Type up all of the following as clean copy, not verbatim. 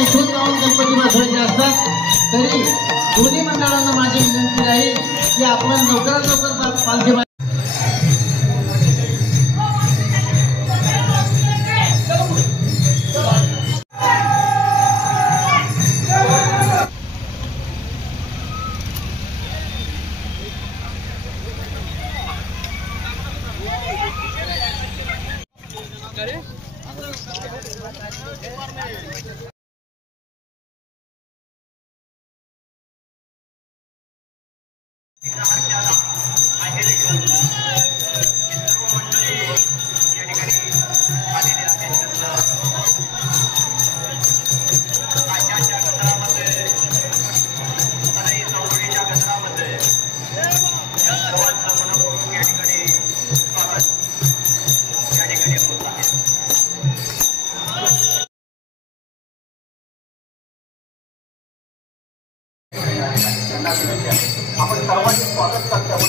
इथून जाऊन गणपती बसवायचे असतात. तरी दोन्ही मंडळांना माझी विनंती राहील की आपण लवकरात लवकर पालखी आपण सर्वांचे स्वागत करतो.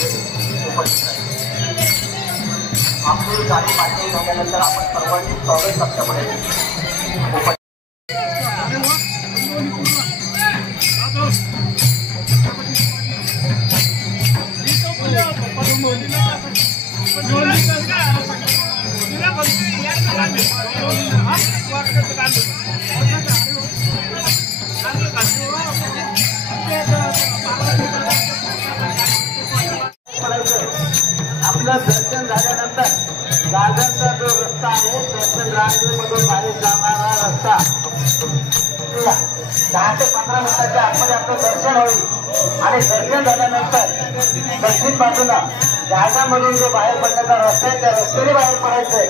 आपली गाडी पाठी झाल्यानंतर आपण सर्वांचे स्वागत करतो. आपलं दर्शन झाल्यानंतर दादरचा जो रस्ता आहे दर्शन रांगेमधून बाहेर जाणारा रस्ता 10 ते 15 मिनिटाच्या आतमध्ये आपलं दर्शन होईल आणि दर्शन झाल्यानंतर दक्षिण बाजूला जागामधून जो बाहेर पडण्याचा रस्ता आहे त्या रस्त्याने बाहेर पडायचंय.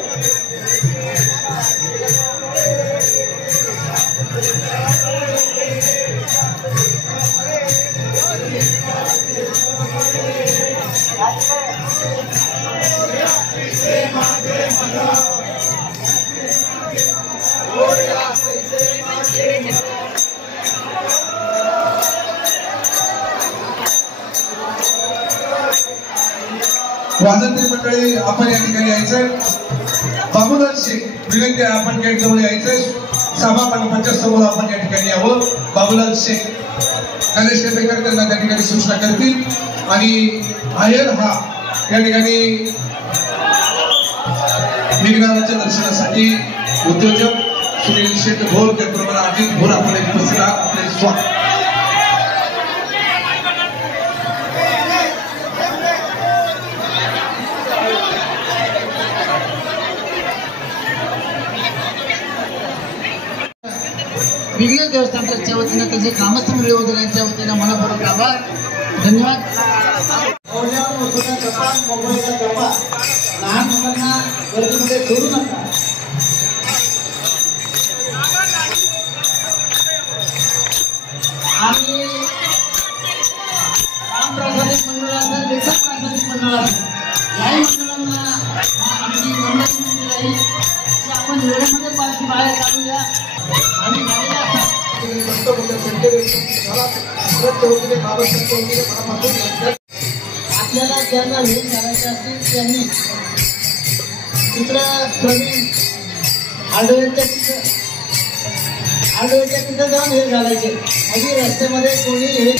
वाजंत्री मंडळी आपण या ठिकाणी यायचंय. बाबूलाल शेख विनंती आहे आपण गेट जवळ यायचंय. सभा मंडपाच्या समोर आपण या ठिकाणी यावं. बाबूलाल शेख गणेश टेपेकर त्यांना त्या ठिकाणी सूचना करतील. आणि आहेर हा या ठिकाणी विघ्नाच्या दर्शनासाठी उद्योजक सुनील शेठ भोर त्याचप्रमाणे अजित भोर आपण उपस्थित आहात. आपले स्वागत. विघ्नेश देवस्थानच्या वतीनं तसे कामस्थ मिळवून यांच्या वतीनं मनपूर्वक आभार. धन्यवाद. लहान मुलांना गर्दीमध्ये सोडू नका. आणि राम प्रासादिक मंडळ असेल देशक प्रासादिक मंडळ असेल याही मंडळांना आमची विनंती राहील की आपण वेळेमध्ये पालखी बाहेर काढूया आणि आपल्याला ज्यांना वेळ करायचे असतील त्यांनी तिकडं प्रवीण आडवेच्या तिथं जाऊन हे घालायचे. अगदी रस्त्यामध्ये कोणी हे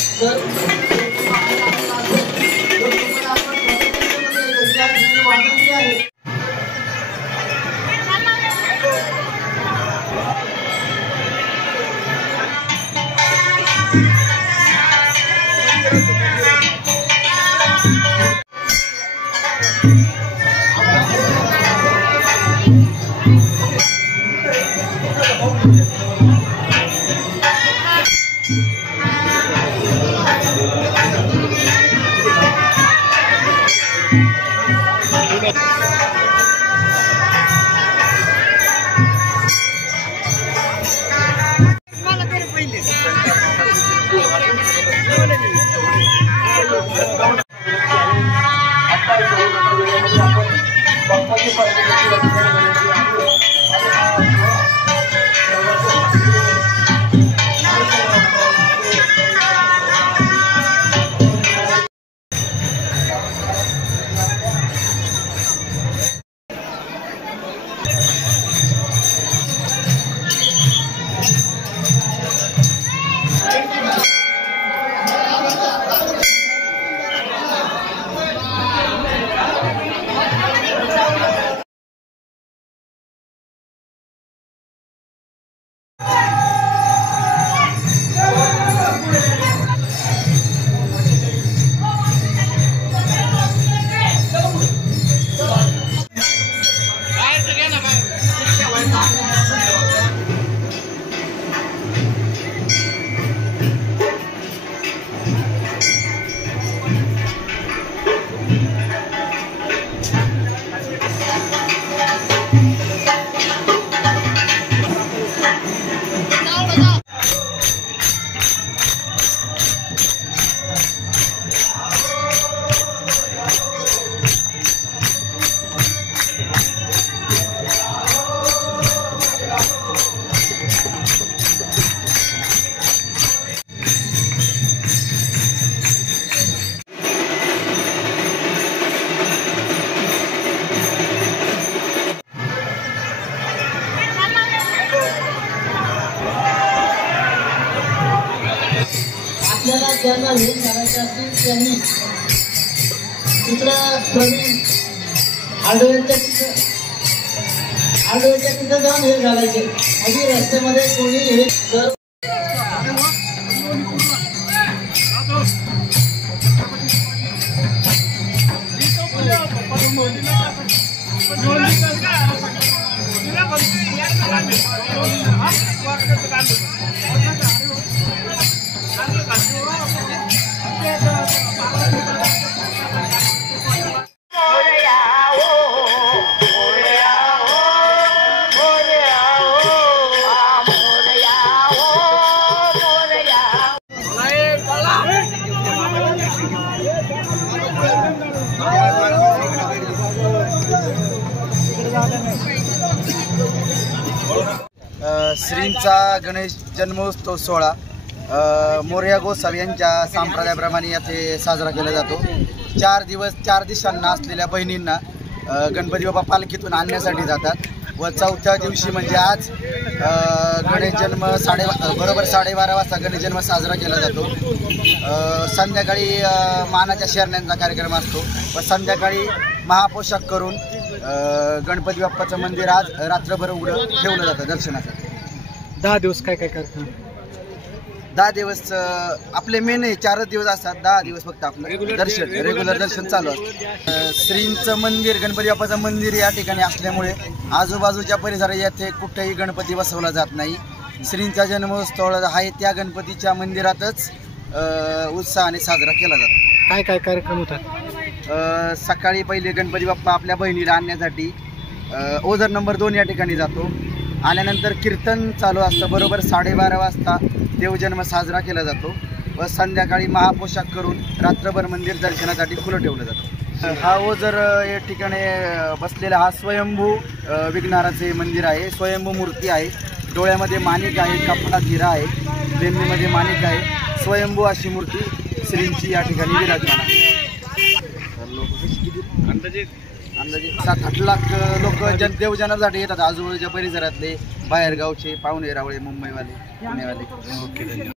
आपल्याला ज्यांना हे करायचे असतील त्यांनी तिकडं प्रवीण आडवेच्या तिथं जाऊन हे घालायचे आणि रस्त्यामध्ये कोणी हे जर श्रींचा गणेश जन्मोत्सव सोहळा मोरया गोसावी यांच्या संप्रदायाप्रमाणे येथे साजरा केला जातो. 4 दिवस 4 दिशांना असलेल्या बहिणींना गणपती बाप्पा पालखीतून आणण्यासाठी जातात व 4थ्या दिवशी म्हणजे आज गणेश जन्म बरोबर 12:30 वाजता गणेश जन्म साजरा केला जातो. संध्याकाळी मानाच्या शेरण्यांचा कार्यक्रम असतो व संध्याकाळी महापोशाख करून गणपती बाप्पाचं मंदिर आज रात्रभर उघडं ठेवलं जातं दर्शनासाठी. 10 दिवस काय काय करतात? 10 दिवस आपले मेन 4 दिवस असतात. 10 दिवस फक्त आपलं रेग्युलर दर्शन चालू असतं. श्रींचं मंदिर गणपती बाप्पाचं मंदिर या ठिकाणी असल्यामुळे आजूबाजूच्या परिसरात येथे कुठेही गणपती बसवला जात नाही. श्रींचा जन्मोत्सव आहे त्या गणपतीच्या मंदिरातच उत्साहाने साजरा केला जातो. काय काय कार्यक्रम होतात? सकाळी पहिले गणपती बाप्पा आपल्या बहिणीला आणण्यासाठी ओझर नंबर 2 या ठिकाणी जातो. आल्यानंतर कीर्तन चालू असतं. बरोबर 12:30 वाजता देवजन्म साजरा केला जातो व संध्याकाळी महापोशाख करून रात्रभर मंदिर दर्शनासाठी खुलं ठेवलं जातं. हा ओझर या ठिकाणी बसलेला हा स्वयंभू विघ्नहाराचे मंदिर आहे. स्वयंभू मूर्ती आहे. डोळ्यामध्ये माणिक आहे, कपाळात हिरा आहे, बेंबीमध्ये माणिक आहे. स्वयंभू अशी मूर्ती श्रींची या ठिकाणी विराजमान आहे. अंदाजे 7-8 लाख लोक देवजनासाठी येतात. आजूबाजूच्या परिसरातले, बाहेरगावचे, पाहुणे रावळे, मुंबईवाले, पुणेवाले. ओके, धन्यवाद.